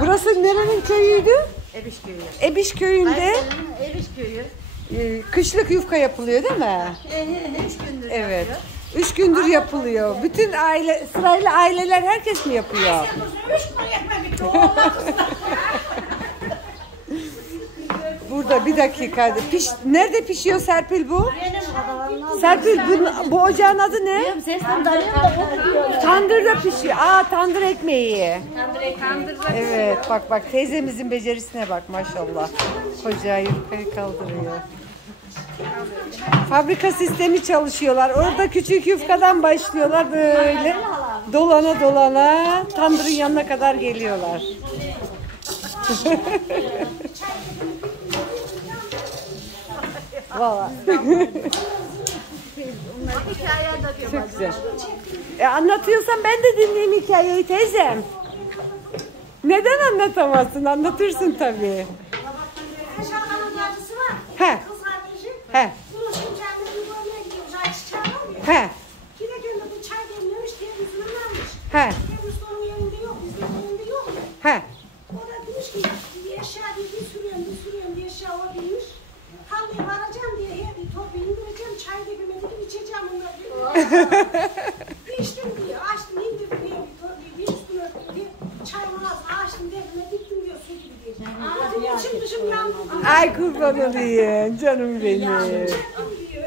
Burası nerenin köyüydü? Ebiş köyü. Ebiş köyünde Ebiş köyü. kışlık yufka yapılıyor değil mi? 3 gündür Evet. yapıyor. 3 gündür yapılıyor. Bütün aile sırayla aileler herkes mi yapıyor? 3 gün ekmek bitti. Allah Burada bir dakika. Nerede pişiyor Serpil bu? benim Serpil bu ocağın adı ne? sesten darıyorum da Tandırda pişiyor. Tandır ekmeği. kandırda. Evet bak teyzemizin becerisine bak maşallah. Koca yufkayı kaldırıyor. Fabrika sistemi çalışıyorlar. Orada küçük yufkadan başlıyorlar böyle. Dolana dolana tandırın yanına kadar geliyorlar. Valla. Çok güzel. Anlatıyorsan ben de dinleyeyim hikayeyi teyzem. Neden anlatamazsın? Anlatırsın tabii. Şakanın bacısı var. He. Kız kardeşi. He. Bunun şimdi kendini görmeye gidiyor. Çay çağırıyor. He. Giderken de bu çay demlemiş diye yüzünü almış. He. Kendisi onun yerinde yok. Bizim yerinde yok. He. O da demiş ki bir eşya diye bir sürüyorum diye eşya o demiş. Tarlaya varacağım diye bir topu indireceğim. Çay dibime dedim içeceğim onları diyor. İçtim diyor. Açtım indirdim diyor. Bir üstüne örtüm diye. Çayımı açtım dibime diktim diyor. Su gibi diyor. Dedim içim dışım yandı. Ay kurban olayım canım benim. Çektim diyor.